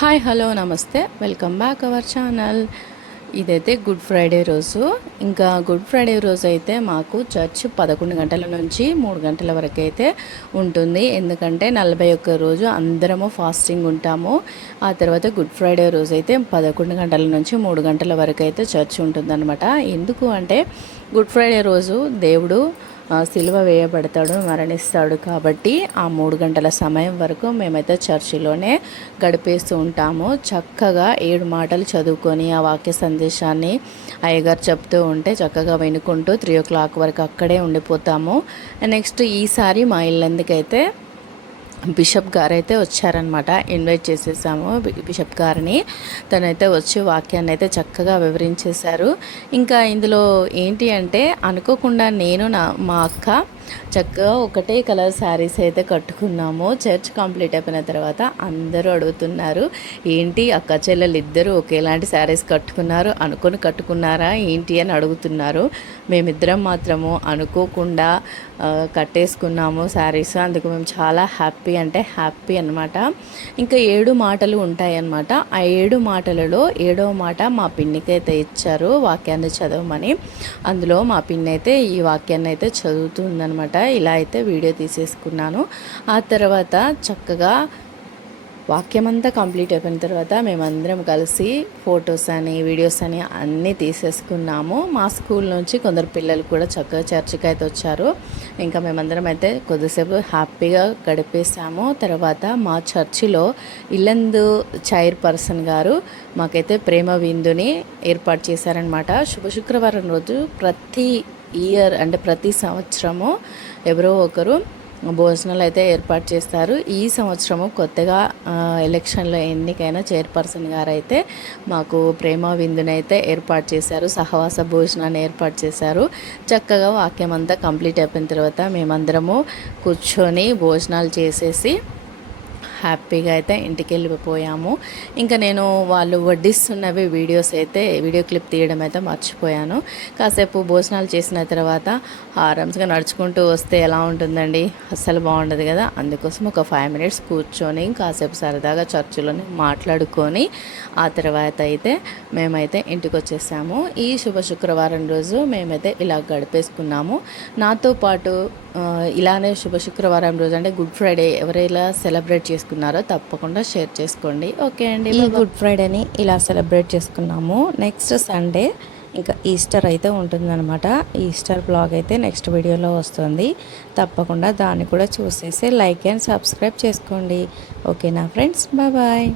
Hi hello నమస్తే welcome back our channel. ఇదైతే good Friday రోజు. ఇంకా గుడ్ ఫ్రైడే రోజు అయితే మాకు చర్చ్ 11 గంటల నుంచి 3 గంటల వరకు అయితే ఉంటుంది. ఎందుకంటే 41 రోజు అందరము ఫాస్టింగ్ ఉంటాము. ఆ తర్వాత గుడ్ ఫ్రైడే రోజు అయితే 11 గంటల నుంచి 3 గంటల వరకు అయితే చర్చ్ ఉంటుందన్నమాట. ఎందుకు అంటే గుడ్ ఫ్రైడే రోజు దేవుడు సిలువ వేయబడతాడు, మరణిస్తాడు. కాబట్టి ఆ 3 గంటల సమయం వరకు మేమైతే చర్చిలోనే గడిపేస్తూ ఉంటాము. చక్కగా 7 మాటలు చదువుకొని ఆ వాక్య సందేశాన్ని అయ్యగారు చెప్తూ ఉంటే చక్కగా వినుకుంటూ 3 o'clock వరకు అక్కడే ఉండిపోతాము. నెక్స్ట్ ఈసారి మా ఇల్లందుకైతే బిషప్ గారు అయితే వచ్చారనమాట. ఇన్వైట్ చేసేసాము బిషప్ గారిని. తనైతే వచ్చి వాక్యాన్ని అయితే చక్కగా వివరించేశారు. ఇంకా ఇందులో ఏంటి అంటే అనుకోకుండా నేను మా అక్క చక్కగా ఒకటే కలర్ శారీస్ అయితే కట్టుకున్నాము. చర్చ్ కంప్లీట్ అయిపోయిన తర్వాత అందరూ అడుగుతున్నారు, ఏంటి అక్క చెల్లెలు ఇద్దరు ఒకేలాంటి శారీస్ కట్టుకున్నారు, అనుకొని కట్టుకున్నారా ఏంటి అని అడుగుతున్నారు. మేమిద్దరం మాత్రము అనుకోకుండా కట్టేసుకున్నాము శారీస్. అందుకు మేము చాలా హ్యాపీ అంటే హ్యాపీ అనమాట. ఇంకా 7 మాటలు ఉంటాయన్నమాట. ఆ 7 మాటలలో 7వ మాట మా పిన్నికైతే ఇచ్చారు వాక్యాన్ని చదవమని. అందులో మా పిన్ని అయితే ఈ వాక్యాన్ని అయితే చదువుతుందనమాట. ఇలా అయితే వీడియో తీసేసుకున్నాను. ఆ తర్వాత చక్కగా వాక్యం అంతా కంప్లీట్ అయిపోయిన తర్వాత మేమందరం కలిసి ఫొటోస్ అని వీడియోస్ అని అన్నీ తీసేసుకున్నాము. మా స్కూల్ నుంచి కొందరు పిల్లలు కూడా చక్కగా చర్చికి అయితే వచ్చారు. ఇంకా మేమందరం అయితే కొద్దిసేపు హ్యాపీగా గడిపేసాము. తర్వాత మా చర్చిలో ఇల్లందు చైర్ పర్సన్ గారు మాకైతే ప్రేమ విందుని ఏర్పాటు చేశారనమాట. శుక్రవారం రోజు ప్రతి ఇయర్ అంటే ప్రతి సంవత్సరము ఎవరో ఒకరు భోజనాలు అయితే ఏర్పాటు చేస్తారు. ఈ సంవత్సరము కొత్తగా ఎలక్షన్లో ఎన్నికైన చైర్పర్సన్ గారు అయితే మాకు ప్రేమ విందునైతే ఏర్పాటు చేశారు, సహవాస భోజనాన్ని ఏర్పాటు చేశారు. చక్కగా వాక్యం అంతా కంప్లీట్ అయిపోయిన తర్వాత మేమందరము కూర్చొని భోజనాలు చేసేసి హ్యాపీగా అయితే ఇంటికి వెళ్ళిపోయాము. ఇంకా నేను వాళ్ళు వడ్డిస్తున్నవి వీడియో క్లిప్ తీయడం అయితే మర్చిపోయాను. కాసేపు భోజనాలు చేసిన తర్వాత ఆరామ్స్గా నడుచుకుంటూ వస్తే ఎలా ఉంటుందండి, అస్సలు బాగుండదు కదా. అందుకోసం ఒక 5 minutes కూర్చొని కాసేపు సరదాగా చర్చిలోనే మాట్లాడుకొని ఆ తర్వాత అయితే మేమైతే ఇంటికి వచ్చేసాము. ఈ శుక్రవారం రోజు మేమైతే ఇలా గడిపేసుకున్నాము. నాతో పాటు ఇలానే శుక్రవారం రోజు అంటే గుడ్ ఫ్రైడే ఎవరైనా సెలబ్రేట్ చేసుకున్నారో తప్పకుండా షేర్ చేసుకోండి. ఓకే అండి, ఈ గుడ్ ఫ్రైడేని ఇలా సెలబ్రేట్ చేసుకున్నాము. నెక్స్ట్ సండే ఇంకా ఈస్టర్ అయితే ఉంటుందన్నమాట. ఈస్టర్ బ్లాగ్ అయితే నెక్స్ట్ వీడియోలో వస్తుంది. తప్పకుండా దాన్ని కూడా చూసేసి లైక్ అండ్ సబ్స్క్రైబ్ చేసుకోండి. ఓకేనా ఫ్రెండ్స్, బాయ్.